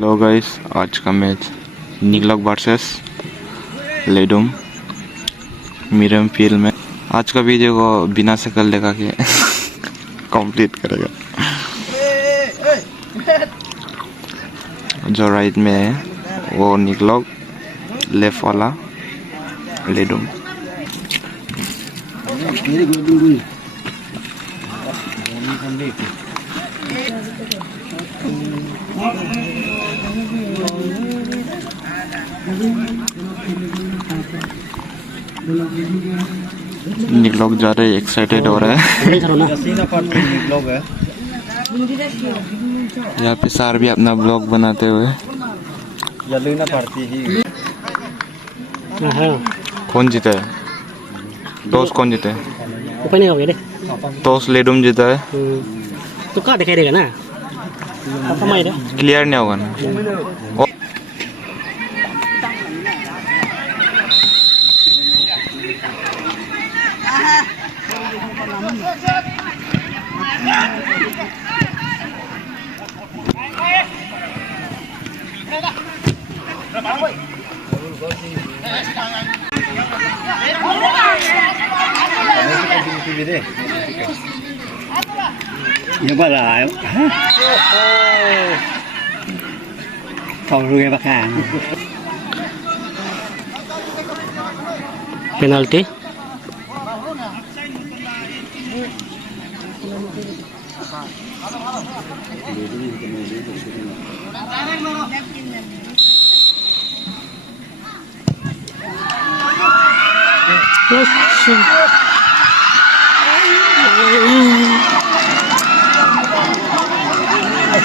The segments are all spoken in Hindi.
हेलो गाइस, आज का मैच निकलक वर्सेस लेडुम मीरम फील्ड में। आज का वीडियो को बिना शकल देखा के कंप्लीट करेगा। जो राइट में है वो निकलक, लेफ्ट वाला लेडुम। निकलक जा रहे, एक्साइटेड हो रहा है। यहाँ पे सार भी अपना ब्लॉग बनाते हुए। कौन जीता है? टॉस कौन जीता है? टॉस लेडुम जीता है। तो क्या दिखाई देगा ना? क्लियर नहीं होगा ना? Như vậy là không ruồi bạc hàng. Penalty.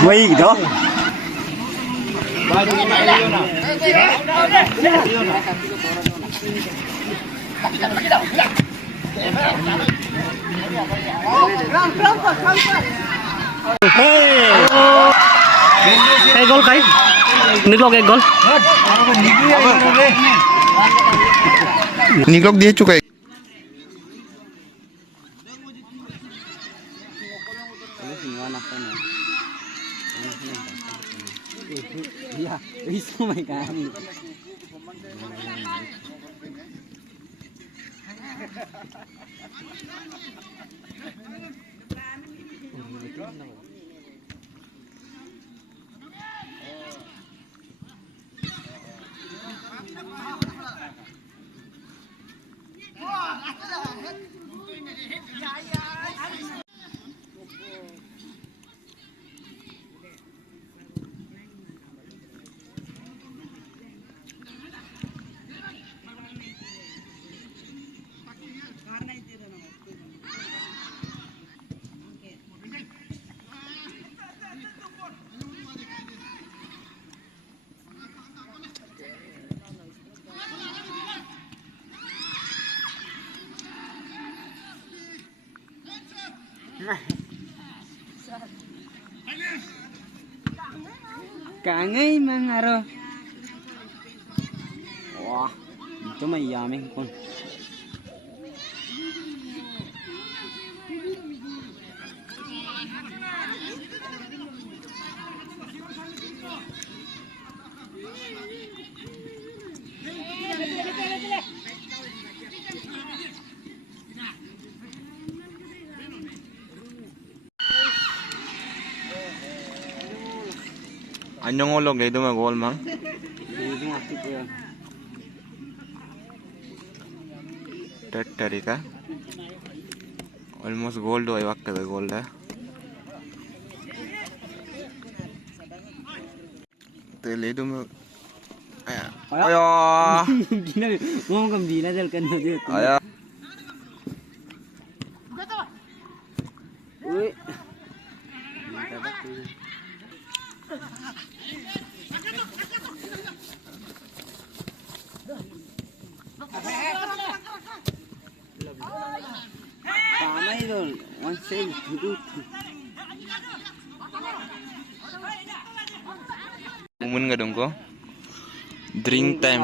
Quay gì đó? Cái gol cái. निकलो एक गोल। निकलक दे चुका है। Iya, itu mereka. Kangen mengaruh. Wah, itu mah iya meh kon. Anyong olog itu mah gol mang. Itu aktif ya. Tadi ka almost goal do ay waktu goal dah. Tele itu mah. Ayo. Gina, ngomong kam Gina dal kan dia. Ayo. Ui. Pamai dol, one save duduk. Umun nggak dong ko? Drink time.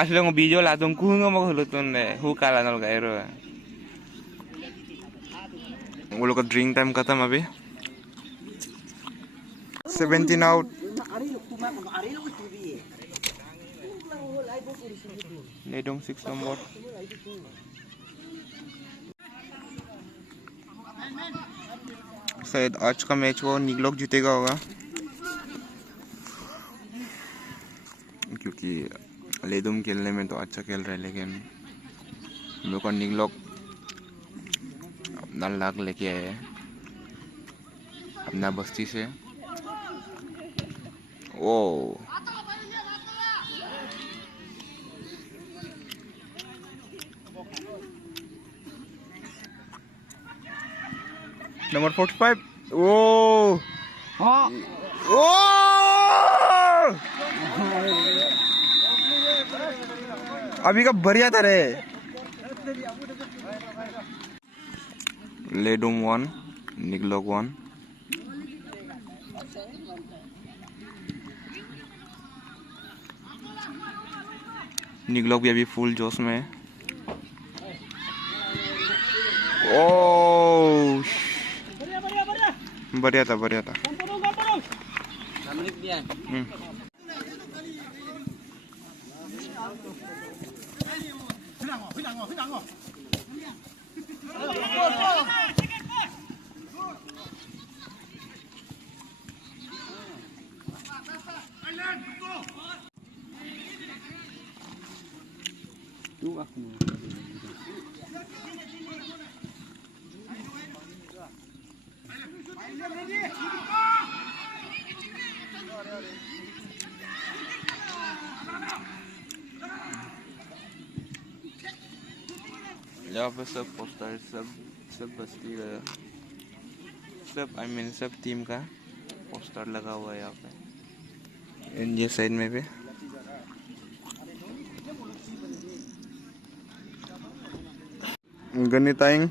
Asli ng video latung ku nga mo hulutun le. Hukala nol gairo. Ulo ka drink time kata mabi. 17 out. Ledum 6 number. शायद आज का मैच वो निगलोक जीतेगा होगा, क्योंकि लेडुम खेलने में तो अच्छा खेल रहा है, लेकिन मेरे को निगलोक अपना लाख लेके आए हैं अपना बस्ती से. ओ नंबर 45. ओ ओ अभी का बढ़िया था रे. लेडुम 1 निगलोक 1. निगलोक भी अभी फुल जोश में है. ओ बढ़िया था, बढ़िया था. यहाँ पे सब पोस्टर, सब बस्ती का, सब टीम का पोस्टर लगा हुआ है यहाँ पे. ये साइड में भी गणिताइंग,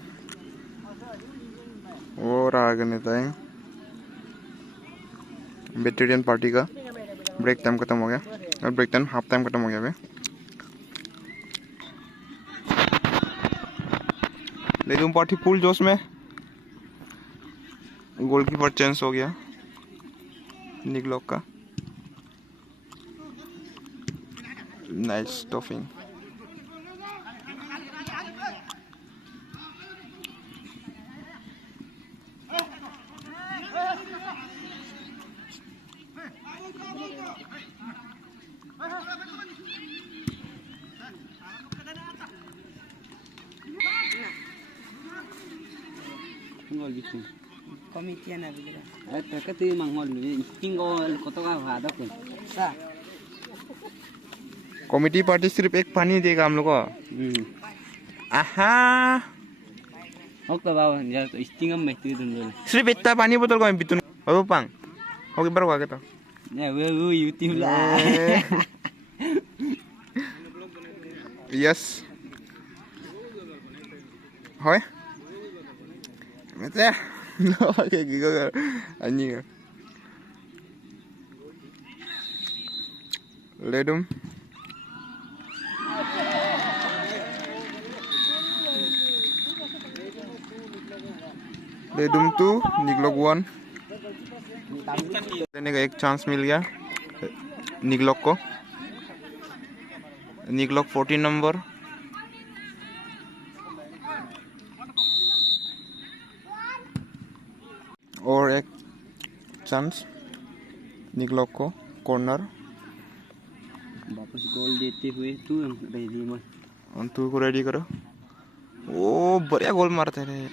वो रहा गणिताइंग. वेटेरियन पार्टी का ब्रेक टाइम खत्म हो गया, और ब्रेक टाइम हाफ टाइम खत्म हो गया. अभी लेडुम पार्टी फुल जोश में. गोलकीपर चेंज हो गया निगलोक का. Nice stopping. ngol bikin Komitian na bila. kati mangol tinggal kotoka भादा को Sa. कॉमेडी पार्टी सिर्फ एक पानी देगा हम लोग को. आहा अब तो बाबा यार तो स्टिंगम में तीर दूंगा सिर्फ इतना पानी बोतल को बितुन हो पांग हो के बार वागे तो ने वो यूट्यूब ला यस होय मते ओके गिगा अन्नी लेडुम लेडुम 2 निगलोक 1. देने का एक चांस मिल गया निगलोक को. निगलोक 14 नंबर. और एक चांस निगलोक को कॉर्नर. वापस गोल देते हुए तू रेडी मत तू को रेडी करो. ओ बढ़िया गोल मारते रहे.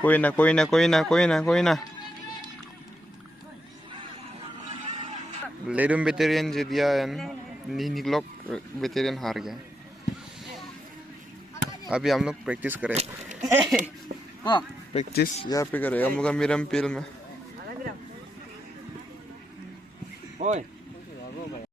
कोई ना कोई ना कोई ना कोई ना कोई ना. लेडुम वेटेरियन जीत गया, निगलोक वेटेरियन हार गया. अभी हम लोग प्रैक्टिस करें. प्रैक्टिस यहाँ पे करें हम लोग मिरम पील में. ओए